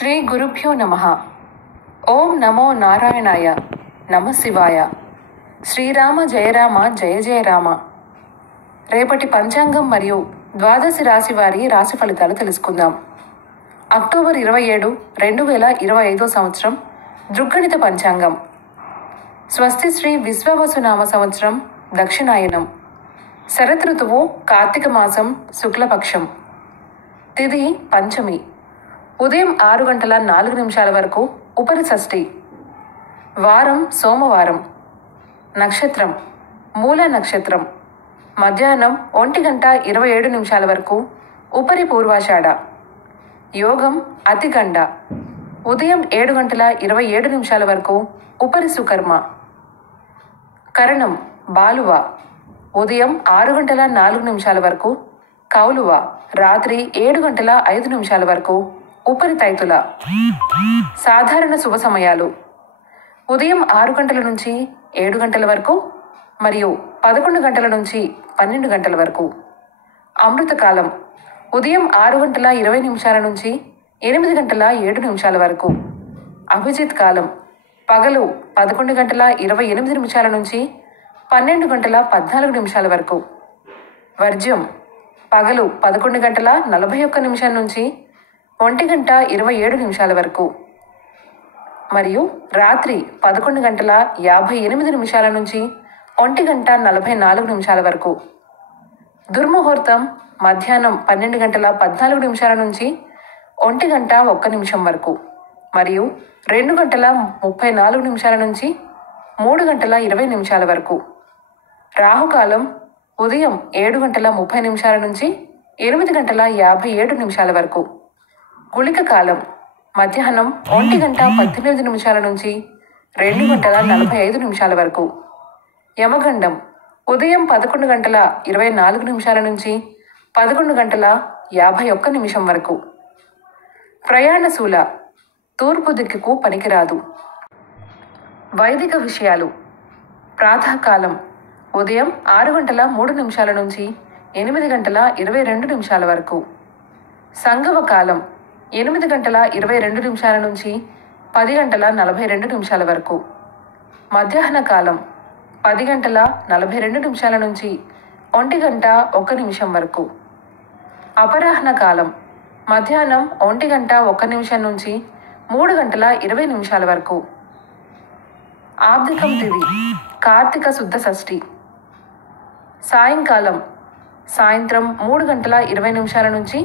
శ్రీ గురుభ్యో నమః. ఓం నమో నారాయణాయ. నమ శివాయ. శ్రీరామ జయరామ జయ జయ రామ. రేపటి పంచాంగం మరియు ద్వాదశి రాశి వారి రాశి ఫలితాలు తెలుసుకుందాం. అక్టోబర్ 27, 2025 సంవత్సరం దృగ్గణిత పంచాంగం. స్వస్తి శ్రీ విశ్వవసునామ సంవత్సరం దక్షిణాయనం. శరదృతువు కార్తీక మాసం శుక్లపక్షం. తిథి పంచమి. ఉదయం 6:04 వరకు ఉపరి షష్ఠి. వారం సోమవారం. నక్షత్రం మూల నక్షత్రం. మధ్యాహ్నం 1:27 వరకు ఉపరి పూర్వాషాఢ. యోగం అతిగండ. ఉదయం 7:27 వరకు ఉపరి సుకర్మ. కరణం బాలువ. ఉదయం 6:04 వరకు కౌలువ. రాత్రి 7:05 వరకు ఉపరి తైతుల. సాధారణ శుభ సమయాలు ఉదయం 6 గంటల నుంచి 7 గంటల వరకు మరియు 11 గంటల నుంచి 12 గంటల వరకు. అమృతకాలం ఉదయం 6:20 నుంచి 8:07 వరకు. అభిజిత్ కాలం పగలు 11:28 నుంచి 12:14 వరకు. వర్జ్యం పగలు 11:41 నుంచి 1:27 వరకు మరియు రాత్రి 11:58 నుంచి 1:44 వరకు. దుర్ముహూర్తం మధ్యాహ్నం 12:14 నుంచి 1:01 వరకు మరియు 2:34 నుంచి 3:20 వరకు. రాహుకాలం ఉదయం 7:30 నుంచి 8:57 వరకు. గుళిక కాలం మధ్యాహ్నం 1:18 నుంచి 2:45 వరకు. యమగండం ఉదయం 11:24 నుంచి 11:51 వరకు. ప్రయాణశూల తూర్పు దిక్కుకు పనికిరాదు. వైదిక విషయాలు ప్రాతకాలం ఉదయం 6:03 నుంచి 8:22 వరకు. సంగమ కాలం 8:22 నుంచి 10:42 వరకు. మధ్యాహ్న కాలం 10:42 నుంచి 1:01 వరకు. అపరాహ్న కాలం మధ్యాహ్నం 1:01 నుంచి 3:20 వరకు. ఆబ్దికం తిథి కార్తీక శుద్ధ షష్ఠి. సాయంకాలం సాయంత్రం 3:20 నుంచి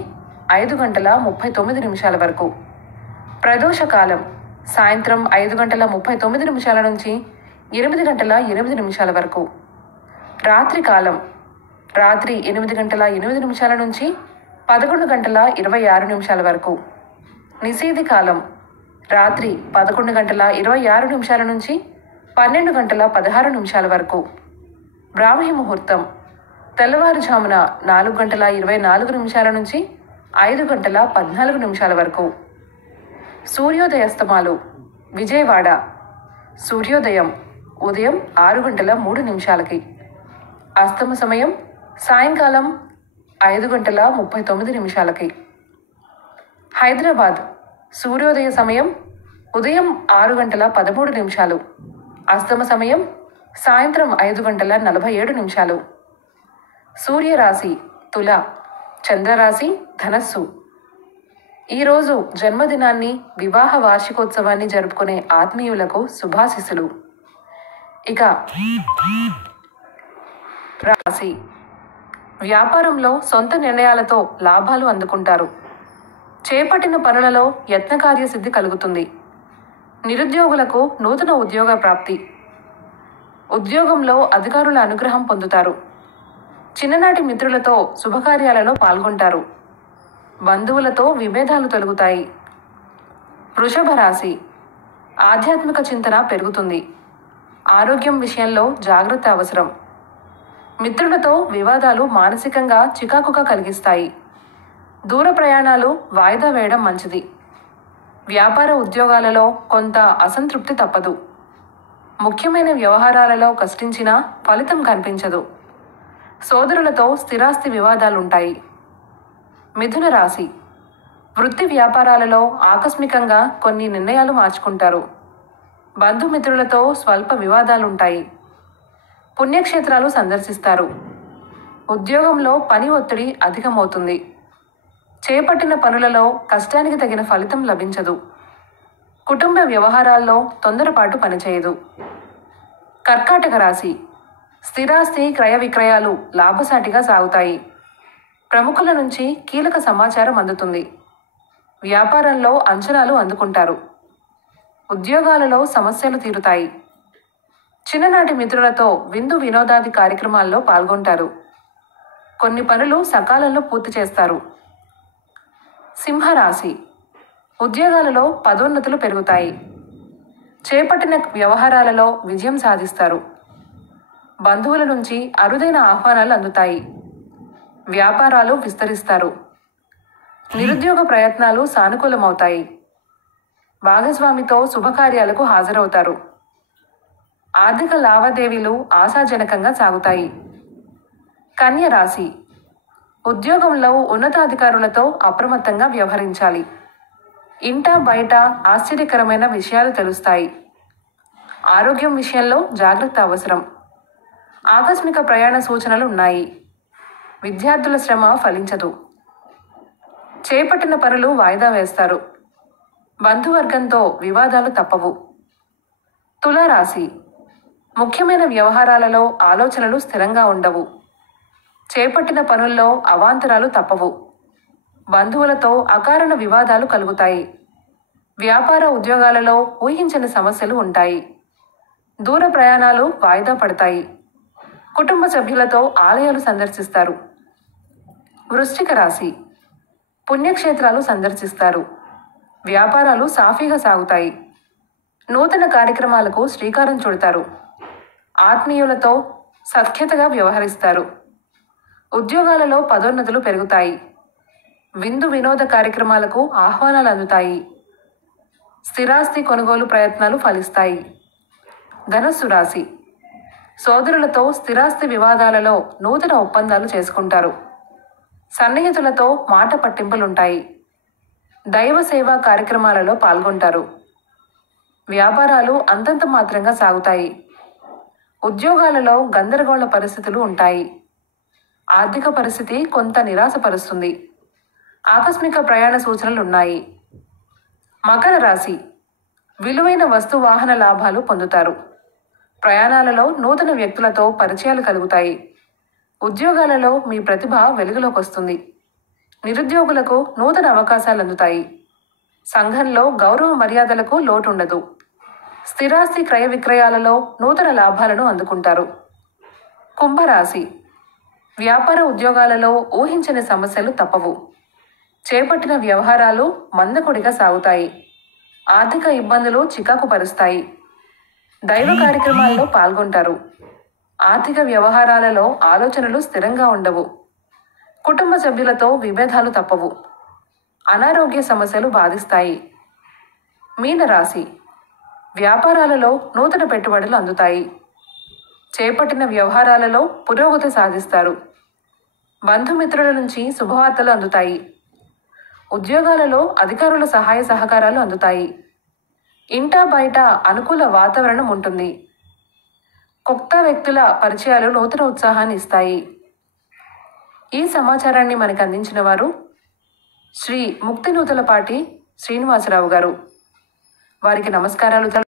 5:39 వరకు. ప్రదోషకాలం సాయంత్రం 5:39 నుంచి 8:08 వరకు. రాత్రి కాలం రాత్రి 8:08 నుంచి 11:26 వరకు. నిషేధి కాలం రాత్రి 11:26 నుంచి 12:16 వరకు. బ్రాహ్మీ ముహూర్తం తెల్లవారుజామున 4:24 నుంచి 5:14 వరకు. సూర్యోదయాస్తమాలు విజయవాడ సూర్యోదయం ఉదయం 6:03. అస్తమ సమయం సాయంకాలం 5:39. హైదరాబాద్ సూర్యోదయ సమయం ఉదయం 6:13. అస్తమ సమయం సాయంత్రం 5:47. సూర్యరాశి తుల, చంద్రరాశి ధనస్సు. ఈరోజు జన్మదినాన్ని వివాహ వార్షికోత్సవాన్ని జరుపుకునే ఆత్మీయులకు శుభాశిస్సులు. ఇక రాశి వ్యాపారంలో సొంత నిర్ణయాలతో లాభాలు అందుకుంటారు. చేపట్టిన పనులలో యత్నకార్యసిద్ధి కలుగుతుంది. నిరుద్యోగులకు నూతన ఉద్యోగ ప్రాప్తి. ఉద్యోగంలో అధికారుల అనుగ్రహం పొందుతారు. చిన్ననాటి మిత్రులతో శుభకార్యాలలో పాల్గొంటారు. బంధువులతో విభేదాలు తొలగుతాయి. వృషభ రాశి ఆధ్యాత్మిక చింతన పెరుగుతుంది. ఆరోగ్యం విషయంలో జాగ్రత్త అవసరం. మిత్రులతో వివాదాలు మానసికంగా చికాకుగా కలిగిస్తాయి. దూర ప్రయాణాలు వాయిదా వేయడం మంచిది. వ్యాపార ఉద్యోగాలలో కొంత అసంతృప్తి తప్పదు. ముఖ్యమైన వ్యవహారాలలో కష్టించినా ఫలితం కనిపించదు. సోదరులతో స్థిరాస్తి వివాదాలుంటాయి. మిథున రాశి వృత్తి వ్యాపారాలలో ఆకస్మికంగా కొన్ని నిర్ణయాలు మార్చుకుంటారు. బంధుమిత్రులతో స్వల్ప వివాదాలుంటాయి. పుణ్యక్షేత్రాలు సందర్శిస్తారు. ఉద్యోగంలో పని ఒత్తిడి అధికమవుతుంది. చేపట్టిన పనులలో కష్టానికి తగిన ఫలితం లభించదు. కుటుంబ వ్యవహారాల్లో తొందరపాటు పనిచేయదు. కర్కాటక రాశి. స్థిరాస్తి క్రయ విక్రయాలు లాభసాటిగా సాగుతాయి. ప్రముఖుల నుంచి కీలక సమాచారం అందుతుంది. వ్యాపారంలో అంచనాలు అందుకుంటారు. ఉద్యోగాలలో సమస్యలు తీరుతాయి. చిన్ననాటి మిత్రులతో విందు వినోదాది కార్యక్రమాల్లో పాల్గొంటారు. కొన్ని పనులు సకాలంలో పూర్తి చేస్తారు. సింహరాశి. ఉద్యోగాలలో పదోన్నతులు పెరుగుతాయి. చేపట్టిన వ్యవహారాలలో విజయం సాధిస్తారు. బంధువుల నుంచి అరుదైన ఆహ్వానాలు అందుతాయి. వ్యాపారాలు విస్తరిస్తారు. నిరుద్యోగ ప్రయత్నాలు సానుకూలమవుతాయి. భాగస్వామితో శుభకార్యాలకు హాజరవుతారు. ఆర్థిక లావాదేవీలు ఆశాజనకంగా సాగుతాయి. కన్య రాశి. ఉద్యోగంలో ఉన్నతాధికారులతో అప్రమత్తంగా వ్యవహరించాలి. ఇంట బయట ఆశ్చర్యకరమైన విషయాలు తెలుస్తాయి. ఆరోగ్యం విషయంలో జాగ్రత్త అవసరం. ఆకస్మిక ప్రయాణ సూచనలు ఉన్నాయి. విద్యార్థుల శ్రమ ఫలించదు. చేపట్టిన పనులు వాయిదా వేస్తారు. బంధువర్గంతో వివాదాలు తప్పవు. తులారాశి. ముఖ్యమైన వ్యవహారాలలో ఆలోచనలు స్థిరంగా ఉండవు. చేపట్టిన పనుల్లో అవాంతరాలు తప్పవు. బంధువులతో అకారణ వివాదాలు కలుగుతాయి. వ్యాపార ఉద్యోగాలలో ఊహించని సమస్యలు ఉంటాయి. దూర ప్రయాణాలు వాయిదా పడతాయి. కుటుంబ సభ్యులతో ఆలయాలు సందర్శిస్తారు. వృశ్చిక రాశి. పుణ్యక్షేత్రాలు సందర్శిస్తారు. వ్యాపారాలు సాఫీగా సాగుతాయి. నూతన కార్యక్రమాలకు శ్రీకారం చుడతారు. ఆత్మీయులతో సఖ్యతగా వ్యవహరిస్తారు. ఉద్యోగాలలో పదోన్నతులు పెరుగుతాయి. విందు వినోద కార్యక్రమాలకు ఆహ్వానాలు అందుతాయి. స్థిరాస్తి కొనుగోలు ప్రయత్నాలు ఫలిస్తాయి. ధనస్సు రాశి. సోదరులతో స్థిరాస్తి వివాదాలలో నూతన ఒప్పందాలు చేసుకుంటారు. సన్నిహితులతో మాట పట్టింపులుంటాయి. దైవ సేవా కార్యక్రమాలలో పాల్గొంటారు. వ్యాపారాలు అంతంత మాత్రంగా సాగుతాయి. ఉద్యోగాలలో గందరగోళ పరిస్థితులు ఉంటాయి. ఆర్థిక పరిస్థితి కొంత నిరాశపరుస్తుంది. ఆకస్మిక ప్రయాణ సూచనలున్నాయి. మకర రాశి. విలువైన వస్తు వాహన లాభాలు పొందుతారు. ప్రయాణాలలో నూతన వ్యక్తులతో పరిచయాలు కలుగుతాయి. ఉద్యోగాలలో మీ ప్రతిభ వెలుగులోకి వస్తుంది. నిరుద్యోగులకు నూతన అవకాశాలు అందుతాయి. సంఘంలో గౌరవ మర్యాదలకు లోటుండదు. స్థిరాస్తి క్రయ విక్రయాలలో నూతన లాభాలను అందుకుంటారు. కుంభరాశి. వ్యాపార ఉద్యోగాలలో ఊహించని సమస్యలు తప్పవు. చేపట్టిన వ్యవహారాలు మందకొడిగా సాగుతాయి. ఆర్థిక ఇబ్బందులు చికాకు పరుస్తాయి. దైవ కార్యక్రమాల్లో పాల్గొంటారు. ఆర్థిక వ్యవహారాలలో ఆలోచనలు స్థిరంగా ఉండవు. కుటుంబ సభ్యులతో విభేదాలు తప్పవు. అనారోగ్య సమస్యలు బాధిస్తాయి. మీనరాశి. వ్యాపారాలలో నూతన పెట్టుబడులు అందుతాయి. చేపట్టిన వ్యవహారాలలో పురోగతి సాధిస్తారు. బంధుమిత్రుల నుంచి శుభవార్తలు అందుతాయి. ఉద్యోగాలలో అధికారుల సహాయ సహకారాలు అందుతాయి. ఇంటా బయట అనుకూల వాతావరణం ఉంటుంది. కొత్త వ్యక్తుల పరిచయాలు నూతన ఉత్సాహాన్ని ఇస్తాయి. ఈ సమాచారాన్ని మనకు అందించిన వారు శ్రీ ముక్తినూతలపాటి శ్రీనివాసరావు గారు. వారికి నమస్కారాలు.